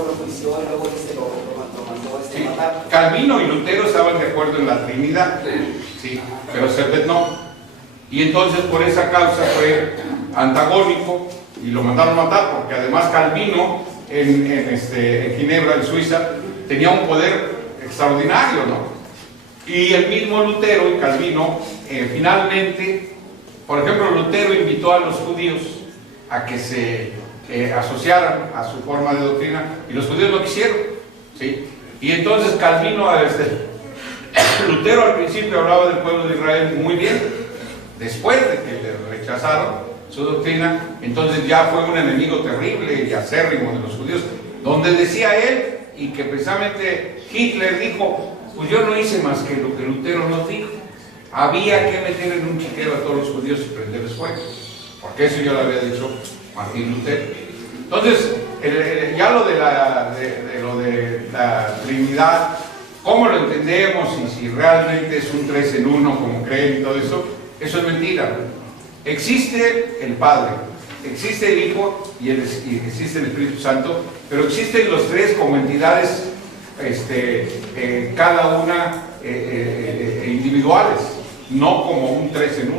luego lo juició y luego lo mandó Sí. matar. Calvino y Lutero estaban de acuerdo en la Trinidad, sí, pero Servet no. Y entonces por esa causa fue antagónico y lo mandaron matar, porque además Calvino en Ginebra, en Suiza, tenía un poder extraordinario, ¿no? Y el mismo Lutero y Calvino finalmente, por ejemplo, Lutero invitó a los judíos a que se asociaran a su forma de doctrina y los judíos lo quisieron, ¿sí? Y entonces Calvino, Lutero al principio hablaba del pueblo de Israel muy bien, después de que le rechazaron su doctrina, entonces ya fue un enemigo terrible y acérrimo de los judíos, donde decía él, y que precisamente Hitler dijo, pues yo no hice más que lo que Lutero nos dijo, había que meter en un chiquero a todos los judíos y prenderles fuego, porque eso ya lo había dicho Martín Lutero. Entonces, ya lo de la Trinidad, ¿cómo lo entendemos? Y si realmente es un 3 en 1 como creen y todo eso es mentira. Existe el Padre, existe el Hijo y existe el Espíritu Santo, pero existen los tres como entidades, cada una individuales, no como un 3 en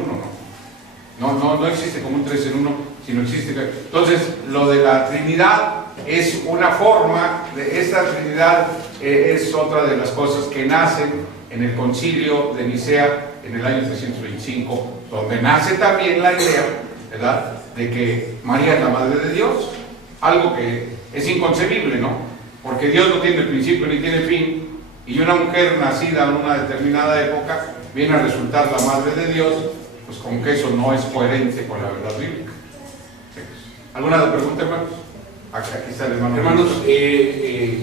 1, no existe como un 3 en 1, sino existe. Entonces, lo de la Trinidad es una forma, esta Trinidad es otra de las cosas que nacen en el Concilio de Nicea en el año 325, donde nace también la idea, ¿verdad?, de que María es la Madre de Dios, algo que es inconcebible, ¿no? Porque Dios no tiene principio ni tiene fin, y una mujer nacida en una determinada época viene a resultar la Madre de Dios, pues con que eso no es coherente con la verdad bíblica. ¿Alguna pregunta, hermanos? Aquí está el hermano. Hermanos,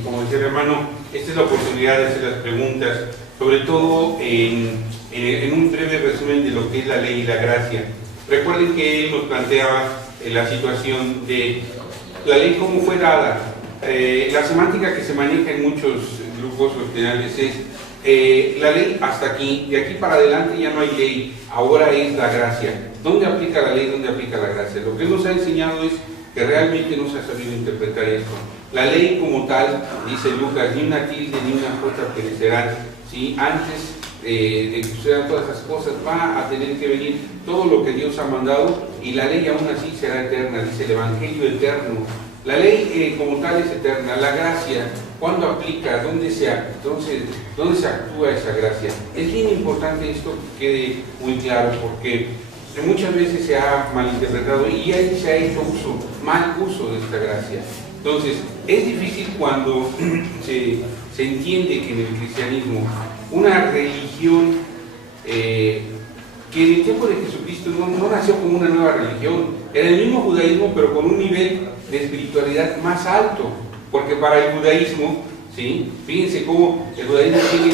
como decía el hermano, esta es la oportunidad de hacer las preguntas, sobre todo en un breve resumen de lo que es la ley y la gracia. Recuerden que él nos planteaba la situación de la ley cómo fue dada. La semántica que se maneja en muchos grupos doctrinales es la ley hasta aquí, de aquí para adelante ya no hay ley, ahora es la gracia. ¿Dónde aplica la ley? ¿Dónde aplica la gracia? Lo que él nos ha enseñado es que realmente no se ha sabido interpretar esto. La ley como tal, dice Lucas, ni una tilde ni una jota perecerán, ¿sí? Antes de que sucedan todas esas cosas va a tener que venir todo lo que Dios ha mandado, y la ley aún así será eterna, dice el Evangelio eterno. La ley como tal es eterna. La gracia, ¿cuándo aplica? ¿Dónde se actúa esa gracia? Es bien importante esto que quede muy claro, porque muchas veces se ha malinterpretado y ahí se ha hecho mal uso de esta gracia. Entonces, es difícil cuando se entiende que en el cristianismo una religión que en el tiempo de Jesucristo no nació como una nueva religión, era el mismo judaísmo pero con un nivel de espiritualidad más alto, porque para el judaísmo, ¿sí?, fíjense cómo el judaísmo tiene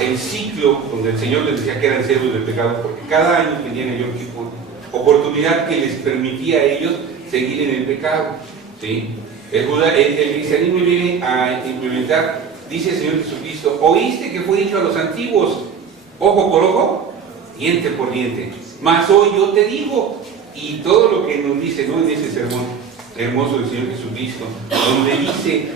el ciclo donde el Señor les decía que eran siervos del pecado, porque cada año tenían el Yom Kippur, oportunidad que les permitía a ellos seguir en el pecado, ¿sí? El cristianismo viene a implementar, dice el Señor Jesucristo, oíste que fue dicho a los antiguos, ojo por ojo, diente por diente, mas hoy yo te digo, y todo lo que nos dice, ¿no?, en ese sermón hermoso del Señor Jesucristo, donde dice,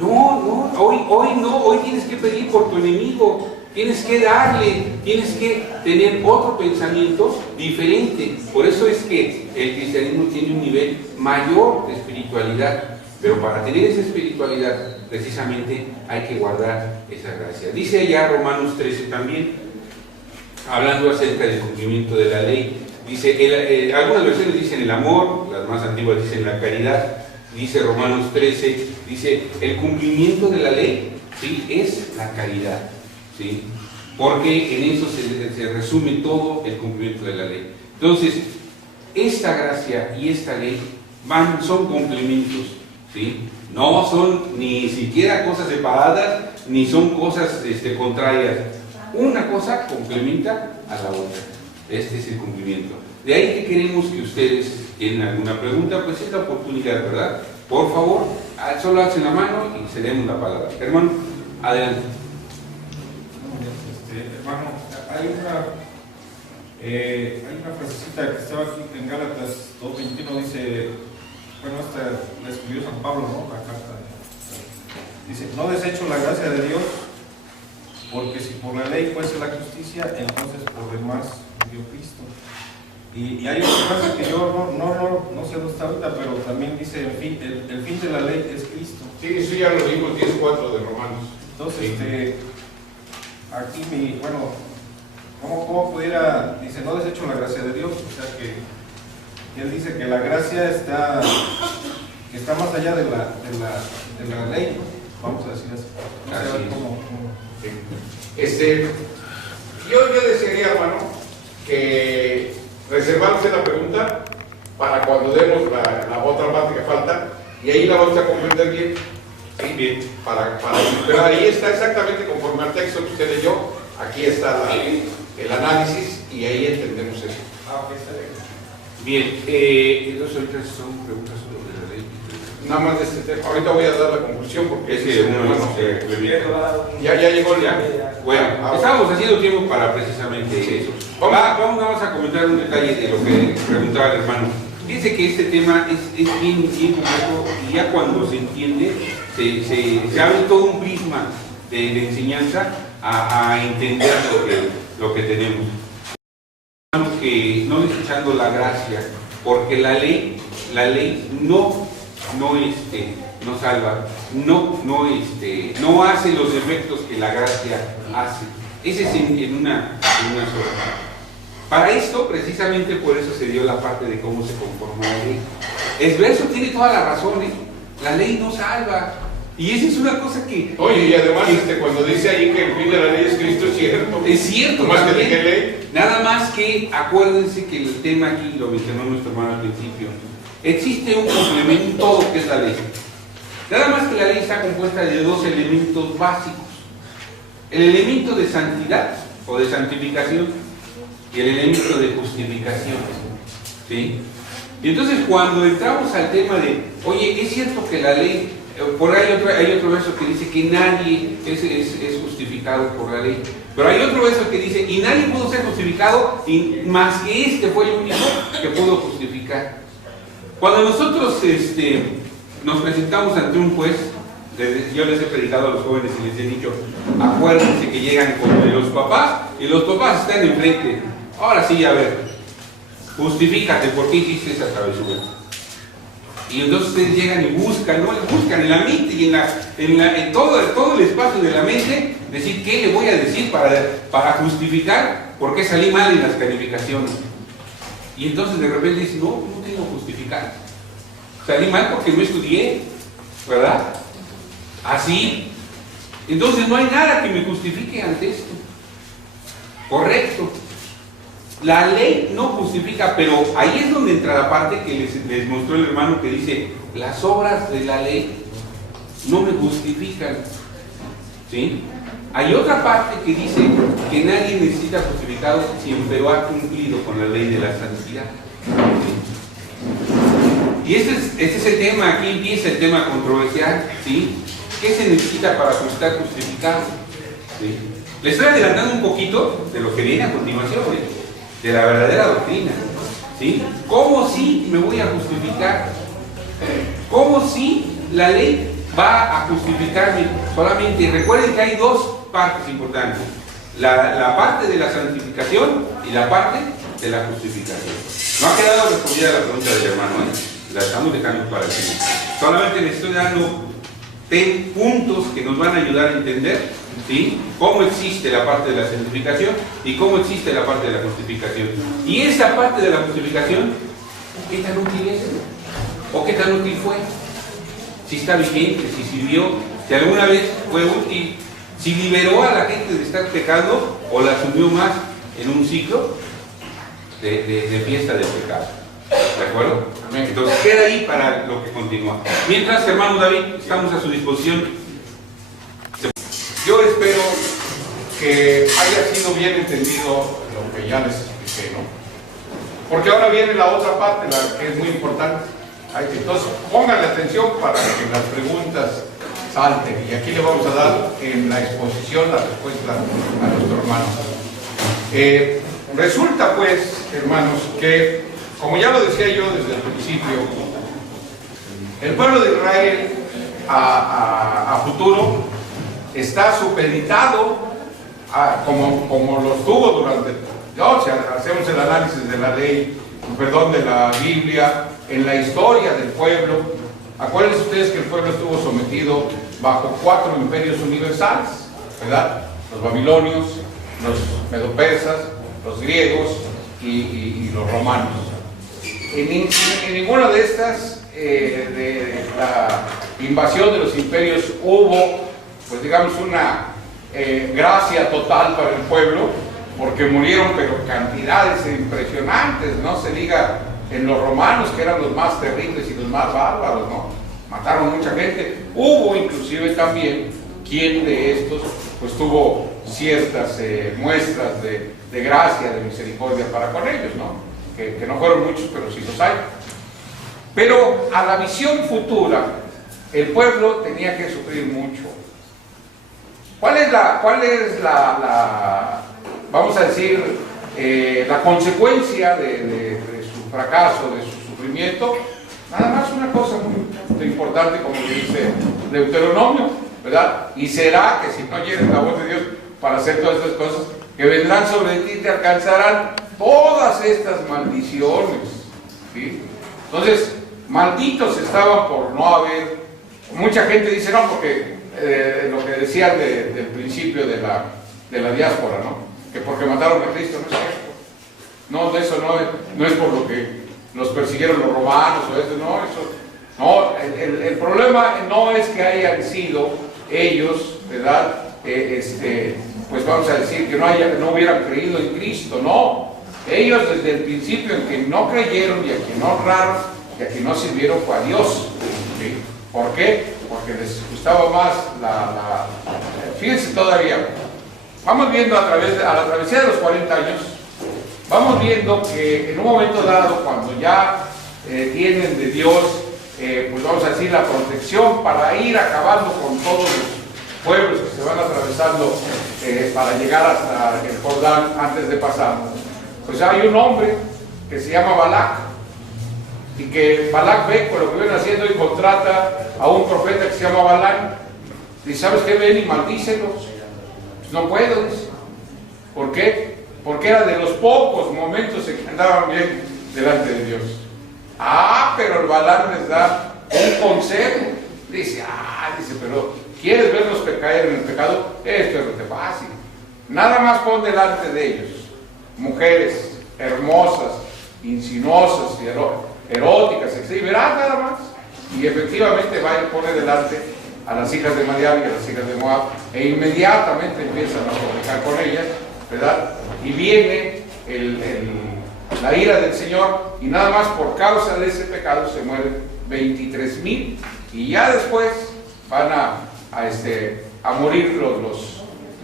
hoy tienes que pedir por tu enemigo, tienes que darle, tienes que tener otro pensamiento diferente. Por eso es que el cristianismo tiene un nivel mayor de espiritualidad, pero para tener esa espiritualidad precisamente hay que guardar esa gracia. Dice allá Romanos 13 también, hablando acerca del cumplimiento de la ley, dice, algunas versiones dicen el amor, las más antiguas dicen la caridad. Dice Romanos 13, dice, el cumplimiento de la ley, ¿sí?, es la caridad, ¿sí?, porque en eso se resume todo el cumplimiento de la ley. Entonces, esta gracia y esta ley son complementos, ¿sí?, no son ni siquiera cosas separadas, ni son cosas contrarias. Una cosa complementa a la otra. Este es el cumplimiento. De ahí que queremos que ustedes tienen alguna pregunta, pues es la oportunidad, ¿verdad? Por favor, solo hacen la mano y cedemos la palabra. Hermano, adelante. Hermano, hay una frasecita que estaba aquí en Gálatas 2:21, dice, bueno, esta la escribió San Pablo, ¿no?, la carta Dice, no desecho la gracia de Dios, porque si por la ley fuese la justicia, entonces por demás murió Cristo. Y hay otra frase que yo no sé dónde está ahorita, pero también dice, el fin de la ley es Cristo. Sí, eso ya lo vimos 10:4 de Romanos. Entonces, aquí ¿cómo pudiera, dice, no desecho la gracia de Dios? O sea que él dice que la gracia está más allá de la ley, vamos a decir así. No sé Así es. cómo. Sí. Yo desearía, hermano, que reservamos la pregunta para cuando demos la otra parte que falta, y ahí la vamos a comprender bien. Sí, bien. Pero ahí está exactamente conforme al texto que usted leyó, aquí está el análisis y ahí entendemos eso. Está bien. Bien, entonces ahorita son preguntas sobre la ley. Nada más de este tema. Ahorita voy a dar la conclusión porque Es que uno ya llegó el Bueno, estábamos haciendo tiempo para precisamente eso. Vamos a comentar un detalle de lo que preguntaba el hermano. Dice que este tema es bien complejo y ya cuando se entiende, se abre todo un prisma de enseñanza a entender lo que tenemos. Que no desechando la gracia, porque la ley no salva, no hace los efectos que la gracia hace. Ese es en una sola. Para esto, precisamente por eso se dio la parte de cómo se conforma la ley. Esverso tiene toda la razón, la ley no salva. Y esa es una cosa que... Oye, y además cuando dice ahí que el fin de la ley es Cristo, es cierto. Es cierto. Más que dije ley. Nada más que acuérdense que el tema aquí, lo mencionó nuestro hermano al principio, existe un complemento en todo que es la ley. Nada más que la ley está compuesta de dos elementos básicos. El elemento de santidad o de santificación y el elemento de justificación. ¿Sí? Y entonces cuando entramos al tema de, oye, es cierto que la ley, por ahí hay otro verso que dice que nadie es justificado por la ley. Pero hay otro verso que dice, y nadie pudo ser justificado, más que este fue el único que pudo justificar. Cuando nosotros nos presentamos ante un juez, yo les he predicado a los jóvenes y les he dicho, acuérdense que llegan con los papás, y los papás están enfrente. Ahora sí, a ver, justifícate por qué hiciste esa travesura. Y entonces ustedes llegan y buscan, ¿no? Buscan en la mente y en todo el espacio de la mente, decir qué le voy a decir para justificar por qué salí mal en las calificaciones. Y entonces de repente dicen, no tengo que justificar. Salí mal porque no estudié, ¿verdad? Así. Entonces no hay nada que me justifique ante esto. Correcto. La ley no justifica, pero ahí es donde entra la parte que les mostró el hermano que dice, las obras de la ley no me justifican. ¿Sí? Hay otra parte que dice que nadie necesita justificado siempre ha cumplido con la ley de la santidad. ¿Sí? Y este es el tema, aquí empieza el tema controversial. ¿Sí? ¿Qué se necesita para estar justificado? ¿Sí? Les estoy adelantando un poquito de lo que viene a continuación, de la verdadera doctrina. ¿Sí? ¿Cómo si me voy a justificar? ¿Cómo si la ley va a justificarme? Solamente recuerden que hay dos partes importantes, la parte de la santificación y la parte de la justificación. No ha quedado respondida la pregunta del hermano, la estamos dejando para el final. Solamente les estoy dando puntos que nos van a ayudar a entender, ¿sí?, cómo existe la parte de la santificación y cómo existe la parte de la justificación. Y esa parte de la justificación, ¿qué tan útil es? ¿O qué tan útil fue? Si está vigente, si sirvió, si alguna vez fue útil, si liberó a la gente de estar pecando o la sumió más en un ciclo de fiesta del pecado. ¿De acuerdo? Entonces queda ahí para lo que continúa. Mientras, hermano David, estamos a su disposición. Yo espero que haya sido bien entendido lo que ya les expliqué, ¿no? Porque ahora viene la otra parte, la que es muy importante. Entonces, pónganle atención para que las preguntas salten. Y aquí le vamos a dar en la exposición la respuesta a nuestro hermano. Resulta, pues, hermanos, que, como ya lo decía yo desde el principio, el pueblo de Israel a futuro está supeditado como lo estuvo durante, si hacemos el análisis de la ley, perdón, de la Biblia, en la historia del pueblo. Acuérdense ustedes que el pueblo estuvo sometido bajo 4 imperios universales, ¿verdad? Los babilonios, los medopersas, los griegos y los romanos. En ninguna de estas, de la invasión de los imperios, hubo, pues digamos, una gracia total para el pueblo, porque murieron pero cantidades impresionantes, no se diga en los romanos, que eran los más terribles y los más bárbaros, ¿no? Mataron mucha gente. Hubo inclusive también quien de estos pues tuvo ciertas muestras de gracia, de misericordia para con ellos, ¿no? Que no fueron muchos, pero sí los hay. Pero a la visión futura, el pueblo tenía que sufrir mucho. ¿Cuál es la vamos a decir, la consecuencia de su fracaso, de su sufrimiento? Nada más una cosa muy importante, como dice Deuteronomio, ¿verdad? Y será que si no oyeres la voz de Dios para hacer todas estas cosas, que vendrán sobre ti y te alcanzarán todas estas maldiciones, ¿sí? Entonces, malditos estaban por no haber. Mucha gente dice, no, porque lo que decían del principio de la diáspora, ¿no? Que porque mataron a Cristo, no es cierto. No, eso no es por lo que los persiguieron los romanos o eso, no, no, el problema no es que hayan sido ellos, ¿verdad? Pues vamos a decir que no hubieran creído en Cristo, no. Ellos desde el principio en que no creyeron y a quien no honraron y a quien no sirvieron fue a Dios, ¿sí? ¿Por qué? Porque les gustaba más fíjense todavía, vamos viendo a la travesía de los 40 años, vamos viendo que en un momento dado, cuando ya tienen de Dios, pues vamos a decir, la protección para ir acabando con todos los pueblos que se van atravesando para llegar hasta el Jordán antes de pasar, pues hay un hombre que se llama Balac, y que Balac ve con lo que viene haciendo y contrata a un profeta que se llama Balaam. Dice, ¿sabes qué? Ven y maldícelos. Pues no puedo, dice. ¿Por qué? Porque era de los pocos momentos en que andaban bien delante de Dios. Pero el Balaam les da un consejo. Dice, pero ¿quieres verlos caer en el pecado? Esto es lo que fácil. Nada más pon delante de ellos mujeres hermosas, insinuosas y eróticas, etc. Y verás nada más. Y efectivamente va y pone delante a las hijas de Madián y a las hijas de Moab, e inmediatamente empiezan a fornicar con ellas, ¿verdad? Y viene la ira del Señor, y nada más por causa de ese pecado se mueren 23,000, y ya después van a morir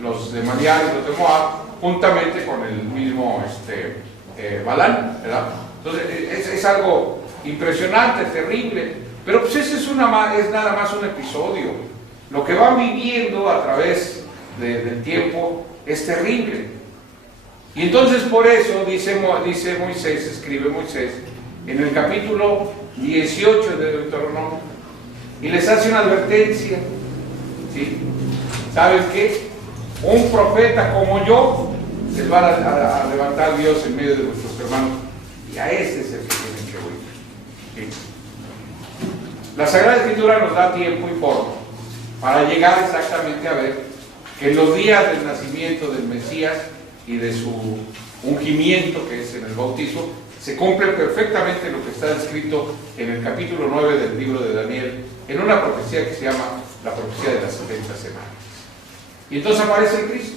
los de Madián y los de Moab, juntamente con el mismo Balán, ¿verdad? Entonces es algo impresionante, terrible, pero pues ese es nada más un episodio. Lo que van viviendo a través del tiempo es terrible. Y entonces por eso dice Moisés, escribe Moisés en el capítulo 18 de Deuteronomio, y les hace una advertencia, ¿sí? ¿Saben qué? Un profeta como yo les va a levantar Dios en medio de vuestros hermanos, y a este es el que tienen que oír, ¿sí? La Sagrada Escritura nos da tiempo y forma para llegar exactamente a ver que en los días del nacimiento del Mesías y de su ungimiento, que es en el bautismo, se cumple perfectamente lo que está escrito en el capítulo 9 del libro de Daniel, en una profecía que se llama la profecía de las 70 semanas. Y entonces aparece el Cristo.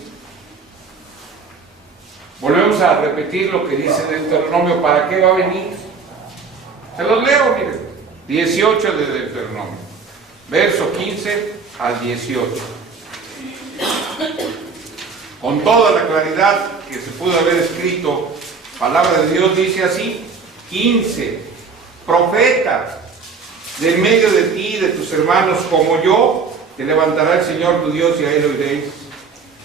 Volvemos a repetir lo que dice Deuteronomio, ¿para qué va a venir? Se los leo, miren. 18 de Deuteronomio, verso 15 al 18. Con toda la claridad que se pudo haber escrito, palabra de Dios dice así: 15, profeta, de en medio de ti y de tus hermanos como yo, te levantará el Señor tu Dios y a él oiréis.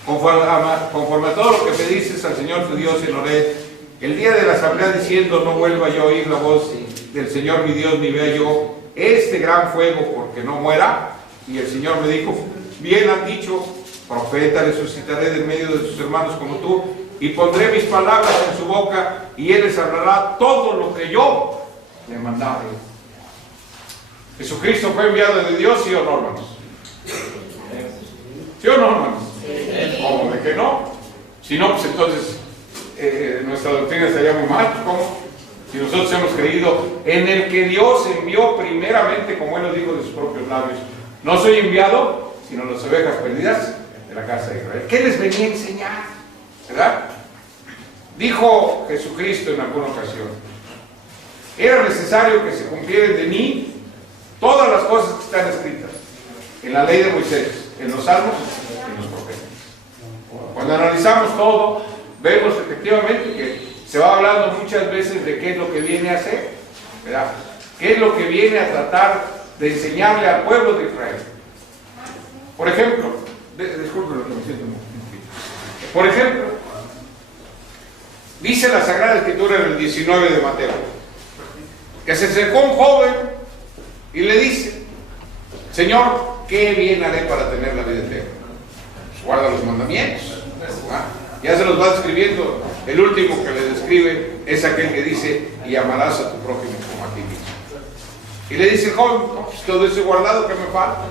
Conforme a todo lo que pediste al Señor tu Dios en Horeb, el día de la asamblea, diciendo, no vuelva yo a oír la voz del Señor mi Dios, ni vea yo este gran fuego porque no muera. Y el Señor me dijo, bien han dicho, profeta resucitaré de medio de sus hermanos como tú, y pondré mis palabras en su boca, y él les hablará todo lo que yo le mandare. ¿Jesucristo fue enviado de Dios, sí o no, hermanos? ¿Sí o no, hermanos? ¿Cómo de que no? Si no, pues entonces nuestra doctrina estaría muy mal. ¿Cómo? Si nosotros hemos creído en el que Dios envió primeramente, como Él lo dijo de sus propios labios, no soy enviado, sino las ovejas perdidas de la casa de Israel. ¿Qué les venía a enseñar? ¿Verdad? Dijo Jesucristo en alguna ocasión, era necesario que se cumplieran de mí todas las cosas que están escritas en la ley de Moisés, en los salmos y en los profetas. Cuando analizamos todo, vemos efectivamente que se va hablando muchas veces de qué es lo que viene a hacer, ¿verdad? ¿Qué es lo que viene a tratar de enseñarle al pueblo de Israel? Por ejemplo, disculpen lo que me siento un poquito. Por ejemplo, dice la Sagrada Escritura en el 19 de Mateo, que se acercó un joven y le dice, Señor, ¿qué bien haré para tener la vida eterna? Pues guarda los mandamientos. Ya se los va describiendo. El último que le describe es aquel que dice, y amarás a tu prójimo como a ti mismo. Y le dice el joven, no, pues todo eso guardado, ¿qué me falta?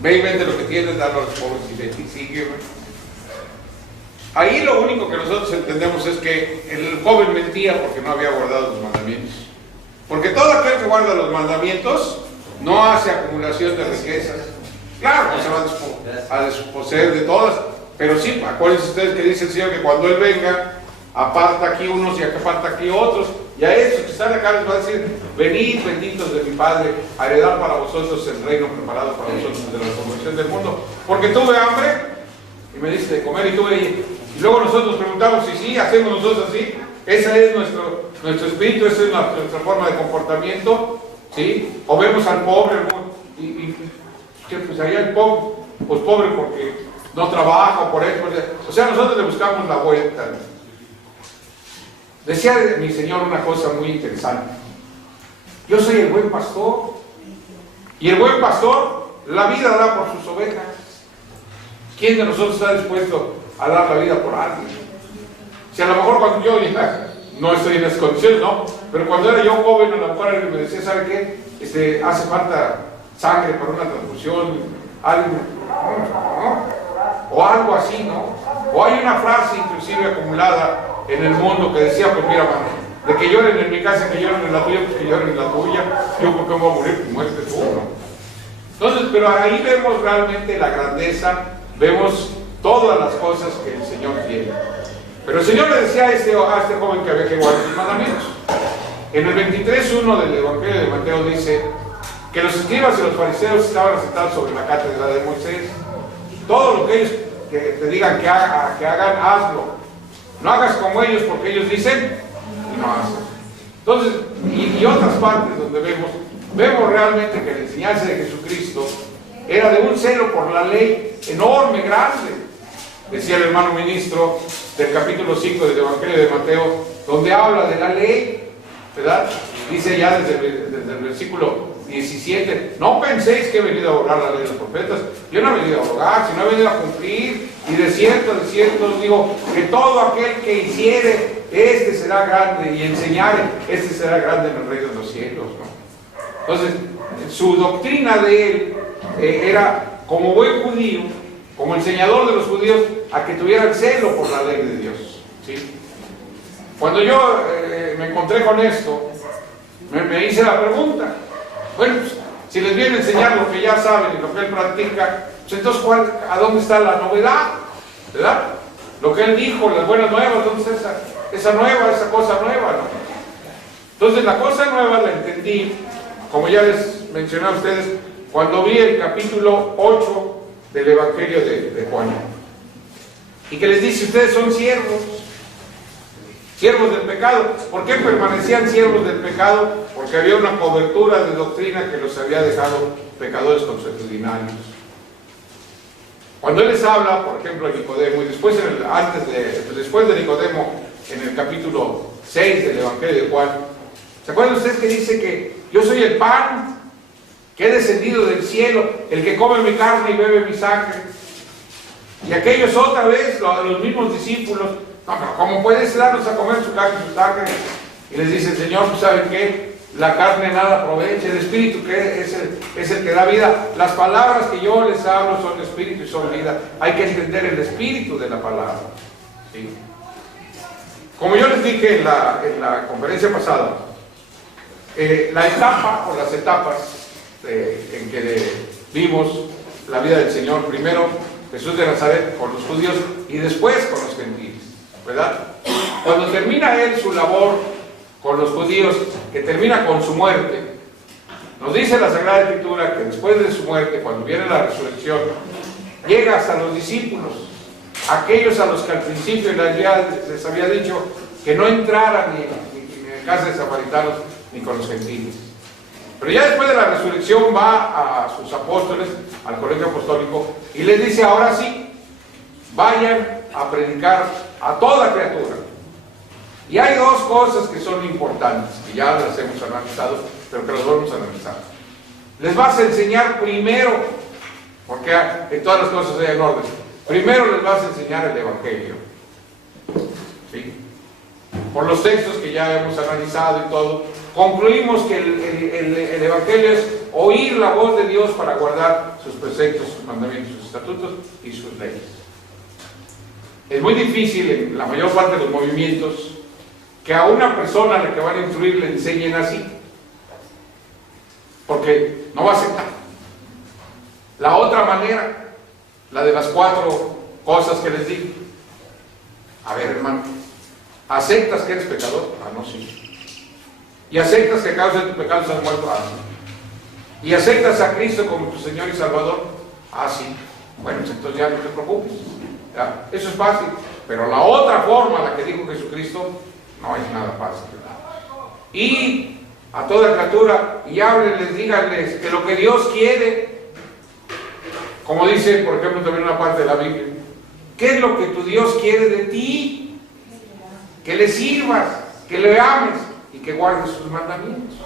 Ve y vende lo que tienes, dalo a los pobres y de ti sigue. Ahí lo único que nosotros entendemos es que el joven mentía porque no había guardado los mandamientos. Porque todo aquel que guarda los mandamientos no hace acumulación de riquezas. Claro, no se va a desposeer de todas, pero sí, acuérdense ustedes que dice el Señor que cuando Él venga, aparta aquí unos y aparta aquí otros, y a esos que están acá les va a decir, venid benditos de mi Padre, a heredar para vosotros el reino preparado para vosotros desde la fundación del mundo. Porque tuve hambre y me diste de comer, y tuve, y luego nosotros preguntamos si sí, hacemos nosotros así. Ese es nuestro espíritu, esa es nuestra forma de comportamiento, ¿sí? O vemos al pobre, que pues allá el pobre, pues pobre porque no trabaja, por eso, o sea, nosotros le buscamos la vuelta. Decía mi Señor una cosa muy interesante, yo soy el buen pastor, y el buen pastor la vida da por sus ovejas. ¿Quién de nosotros está dispuesto a dar la vida por alguien? Si a lo mejor cuando yo no estoy en las condiciones, no, pero cuando era yo joven, a lo mejor alguien me decía, ¿sabe qué? Hace falta sangre para una transfusión, algo, o algo así, ¿no? O hay una frase inclusive acumulada en el mundo que decía, pues mira, mano, de que lloren en mi casa, que lloren en la tuya, pues que lloren en la tuya, yo porque me voy a morir, pues muerte tú, ¿no? Entonces, pero ahí vemos realmente la grandeza, vemos todas las cosas que el Señor tiene. Pero el Señor le decía a este joven que había que guardar los mandamientos. En el 23:1 del Evangelio de Mateo dice que los escribas y los fariseos estaban sentados sobre la cátedra de Moisés. Todo lo que ellos que te digan que hagan, hazlo. No hagas como ellos porque ellos dicen y no hacen. Entonces, y otras partes donde vemos realmente que la enseñanza de Jesucristo era de un celo por la ley enorme, grande. Decía el hermano ministro del capítulo 5 del Evangelio de Mateo, donde habla de la ley, ¿verdad? Dice ya desde el versículo 17, no penséis que he venido a abrogar la ley de los profetas, yo no he venido a abrogar, sino he venido a cumplir, y de cierto os digo, que todo aquel que hiciere, este será grande, y enseñare, este será grande en el reino de los cielos, ¿no? Entonces, su doctrina de él era, como buen judío, como enseñador de los judíos, a que tuvieran celo por la ley de Dios, ¿sí? Cuando yo me encontré con esto, me hice la pregunta, bueno, pues, si les viene a enseñar lo que ya saben y lo que él practica, pues entonces ¿a dónde está la novedad? ¿Verdad? Lo que él dijo, las buenas nuevas, ¿dónde está esa cosa nueva, ¿no? Entonces la cosa nueva la entendí, como ya les mencioné a ustedes, cuando vi el capítulo 8 del Evangelio de Juan, y que les dice, ustedes son siervos del pecado. ¿Por qué permanecían siervos del pecado? Porque había una cobertura de doctrina que los había dejado pecadores consuetudinarios. Cuando él les habla, por ejemplo, a Nicodemo, y después después de Nicodemo, en el capítulo 6 del Evangelio de Juan, ¿se acuerdan ustedes que dice que yo soy el pan que he descendido del cielo, el que come mi carne y bebe mi sangre. Y aquellos otra vez, los mismos discípulos, no, pero ¿cómo puedes darnos a comer su carne y su sangre? Y les dice el Señor, pues ¿saben qué? La carne nada aprovecha, el espíritu que es el que da vida. Las palabras que yo les hablo son espíritu y son vida. Hay que entender el espíritu de la palabra. ¿Sí? Como yo les dije en la conferencia pasada, la etapa o las etapas en que vimos la vida del Señor, primero Jesús de Nazaret con los judíos y después con los gentiles, ¿verdad? Cuando termina él su labor con los judíos, que termina con su muerte, nos dice la Sagrada Escritura que después de su muerte, cuando viene la resurrección, llega hasta los discípulos, aquellos a los que al principio les había dicho que no entraran ni en casa de samaritanos ni con los gentiles. Pero ya después de la resurrección va a sus apóstoles, al colegio apostólico, y les dice, ahora sí, vayan a predicar a toda criatura. Y hay dos cosas que son importantes, que ya las hemos analizado, pero que las vamos a analizar. Les vas a enseñar primero, porque en todas las cosas hay en orden, primero les vas a enseñar el Evangelio. ¿Sí? Por los textos que ya hemos analizado y todo, concluimos que el Evangelio es oír la voz de Dios para guardar sus preceptos, sus mandamientos, sus estatutos y sus leyes. Es muy difícil en la mayor parte de los movimientos que a una persona a la que van a instruir le enseñen así, porque no va a aceptar. La otra manera, la de las 4 cosas que les digo. A ver, hermano, ¿aceptas que eres pecador? Ah, no, sí. ¿Y aceptas que a causa de tus pecados has muerto? Ah, sí. ¿Y aceptas a Cristo como tu Señor y Salvador? Ah, sí. Bueno, pues entonces ya no te preocupes. Ya, eso es fácil. Pero la otra forma, la que dijo Jesucristo, no es nada fácil. Y a toda criatura, y háblenles, díganles que lo que Dios quiere, como dice, por ejemplo, también una parte de la Biblia, ¿qué es lo que tu Dios quiere de ti? Que le sirvas, que le ames y que guardes sus mandamientos.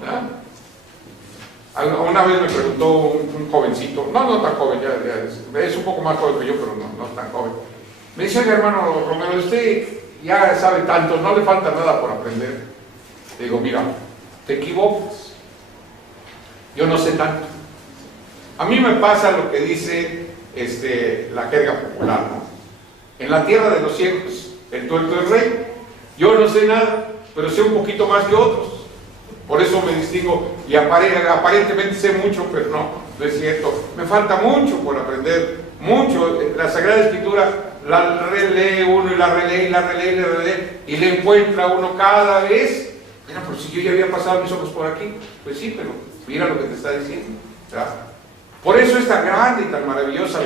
¿Verdad? Una vez me preguntó un jovencito, no tan joven, ya es un poco más joven que yo, pero no tan joven. Me dice, hermano Romero, usted ya sabe tanto, no le falta nada por aprender. Le digo, mira, te equivocas. Yo no sé tanto. A mí me pasa lo que dice la jerga popular, ¿no? En la tierra de los ciegos, el tuerto es rey. Yo no sé nada, pero sé un poquito más que otros. Por eso me distingo y aparentemente sé mucho, pero no es cierto. Me falta mucho por aprender, mucho. La Sagrada Escritura la relee uno y la relee y la relee y la relee y le encuentra uno cada vez. Mira, pues si yo ya había pasado mis ojos por aquí, pues sí, pero mira lo que te está diciendo, ¿verdad? Por eso es tan grande y tan maravillosa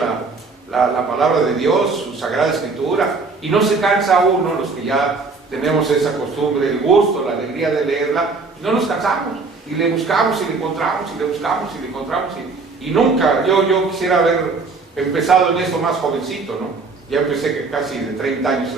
la palabra de Dios, su Sagrada Escritura, y no se cansa uno, los que ya tenemos esa costumbre, el gusto, la alegría de leerla, no nos cansamos, y le buscamos y le encontramos, y le buscamos y le encontramos, y nunca, yo quisiera haber empezado en eso más jovencito, ¿no? Ya empecé casi de 30 años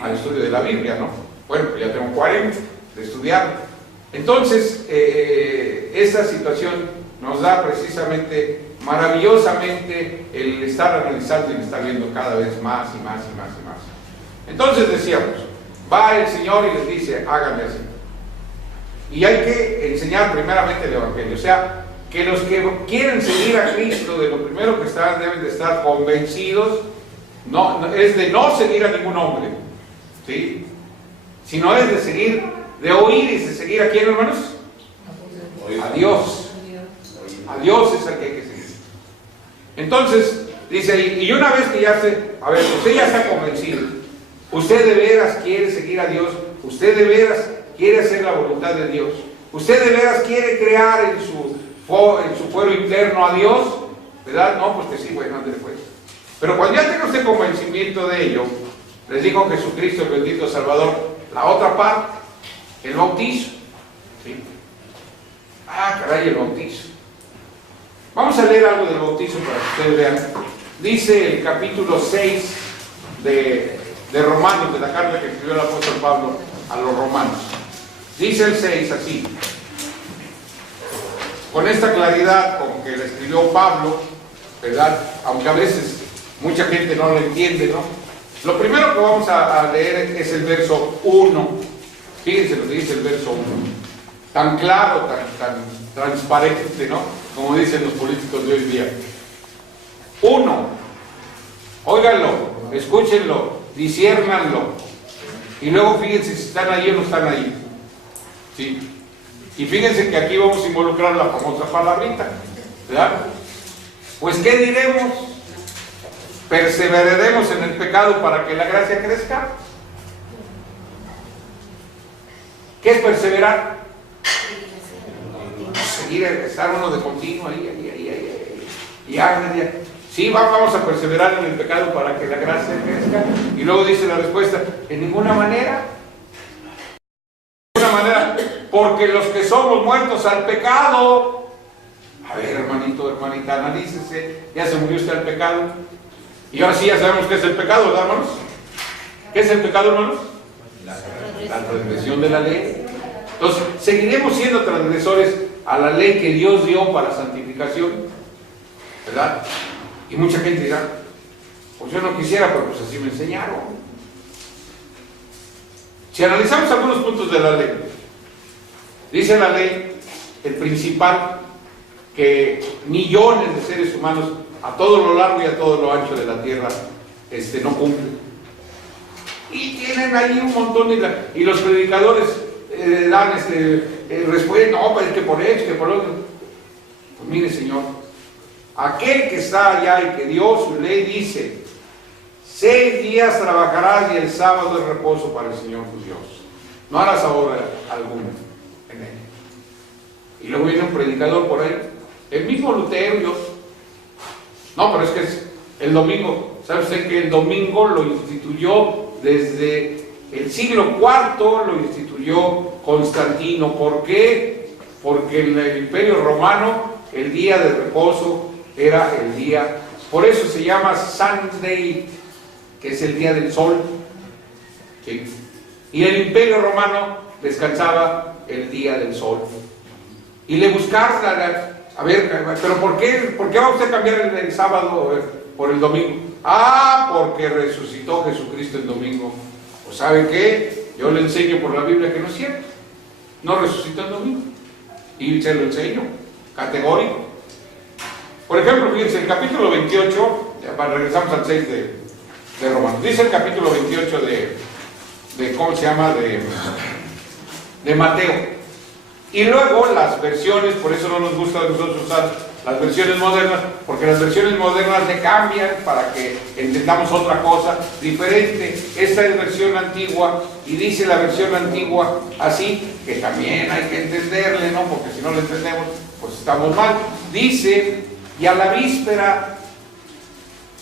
al estudio de la Biblia, ¿no? Bueno, pues ya tengo 40 de estudiar. Entonces, esa situación nos da precisamente, maravillosamente, el estar analizando y el estar viendo cada vez más y más y más y más. Entonces decíamos, va el Señor y les dice, háganle así. Y hay que enseñar primeramente el Evangelio. O sea, que los que quieren seguir a Cristo, de lo primero que deben de estar convencidos, es de no seguir a ningún hombre, ¿sí? Sino es de seguir, de oír y de seguir a quién, hermanos? A Dios. A Dios es el que hay que seguir. Entonces, dice, y una vez que ya usted ya está convencido, usted de veras quiere seguir a Dios, usted de veras quiere hacer la voluntad de Dios, usted de veras quiere crear en su fuero interno a Dios, ¿verdad? No, pues que sí, bueno, ándale pues. Pero cuando ya tenga usted convencimiento de ello, les dijo Jesucristo, el bendito Salvador, la otra parte, el bautizo. ¿Sí? Ah, caray, el bautizo. Vamos a leer algo del bautizo para que ustedes vean. Dice el capítulo 6 de Romanos, de la carta que escribió el apóstol Pablo a los romanos. Dice el 6 así: con esta claridad con que le escribió Pablo, ¿verdad? Aunque a veces mucha gente no lo entiende, ¿no? Lo primero que vamos a leer es el verso 1. Fíjense lo que dice el verso 1. Tan claro, tan transparente, ¿no? Como dicen los políticos de hoy día. 1. Óiganlo, escúchenlo, disciérnanlo. Y luego fíjense si están ahí o no están ahí. ¿Sí? Y fíjense que aquí vamos a involucrar la famosa palabrita, ¿verdad? Pues ¿qué diremos? ¿Perseveraremos en el pecado para que la gracia crezca? ¿Qué es perseverar? Seguir, estar uno de continuo ahí. Ya. Sí, vamos a perseverar en el pecado para que la gracia crezca. Y luego dice la respuesta, en ninguna manera. De ninguna manera, porque los que somos muertos al pecado. A ver, hermanito, hermanita, analícese. Ya se murió usted al pecado. Y ahora sí ya sabemos qué es el pecado, ¿verdad, hermanos? ¿Qué es el pecado, hermanos? La transgresión de la ley. Entonces, seguiremos siendo transgresores a la ley que Dios dio para santificación, ¿verdad? Y mucha gente dirá, pues yo no quisiera, pero pues así me enseñaron. Si analizamos algunos puntos de la ley, dice la ley, el principal, que millones de seres humanos a todo lo largo y a todo lo ancho de la tierra no cumplen. Y tienen ahí un montón y los predicadores dan respuesta, no, pues que por esto, que por otro. Pues mire, Señor, aquel que está allá y que dio su ley dice, 6 días trabajarás y el sábado es reposo para el Señor tu Dios. No harás obra alguna en él. Y luego viene un predicador por ahí, el mismo Lutero, no, pero es que es el domingo. ¿Sabe usted que el domingo lo instituyó desde el siglo IV, lo instituyó Constantino? ¿Por qué? Porque en el Imperio Romano el día de reposo era el día, por eso se llama Sunday, que es el día del sol. ¿Sí? Y el Imperio Romano descansaba el día del sol. Y le buscaron a ver, pero ¿por qué va usted a cambiar el sábado por el domingo? Ah, porque resucitó Jesucristo el domingo. Pues ¿sabe qué? Yo le enseño por la Biblia que no es cierto. No resucitó el domingo. Y se lo enseño, categórico. Por ejemplo, fíjense, el capítulo 28, regresamos al 6 de Romanos. Dice el capítulo 28 ¿cómo se llama? De Mateo. Y luego las versiones, por eso no nos gusta a nosotros usar las versiones modernas, porque las versiones modernas le cambian para que entendamos otra cosa diferente. Esta es versión antigua y dice la versión antigua así, que también hay que entenderle, ¿no? Porque si no lo entendemos, pues estamos mal. Dice, y a la víspera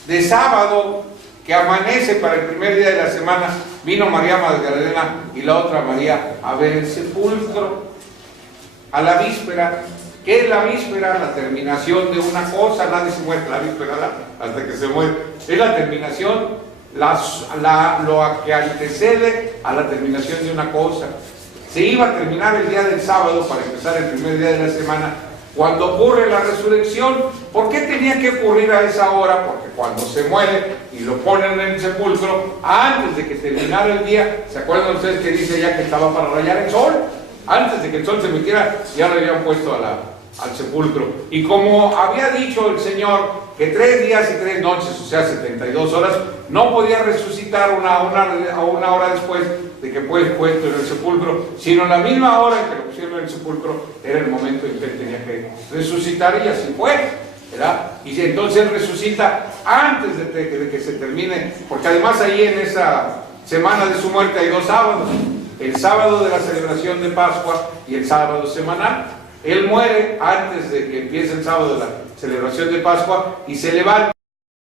de sábado, que amanece para el primer día de la semana, vino María Magdalena y la otra María a ver el sepulcro. A la víspera. ¿Qué es la víspera? La terminación de una cosa. Nadie se muere la víspera hasta que se muere. Es la terminación, lo que antecede a la terminación de una cosa. Se iba a terminar el día del sábado para empezar el primer día de la semana, cuando ocurre la resurrección. ¿Por qué tenía que ocurrir a esa hora? Porque cuando se muere y lo ponen en el sepulcro, antes de que terminara el día, ¿se acuerdan ustedes que dice ya que estaba para rayar el sol? Antes de que el sol se metiera, ya lo habían puesto al sepulcro. Y como había dicho el Señor que 3 días y 3 noches, o sea 72 horas, no podía resucitar a una hora después de que fue puesto en el sepulcro, sino la misma hora en que lo pusieron en el sepulcro era el momento en que él tenía que resucitar, y así fue, ¿verdad? Y entonces él resucita antes de que se termine, porque además ahí en esa semana de su muerte hay 2 sábados. El sábado de la celebración de Pascua y el sábado semanal. Él muere antes de que empiece el sábado de la celebración de Pascua y se levanta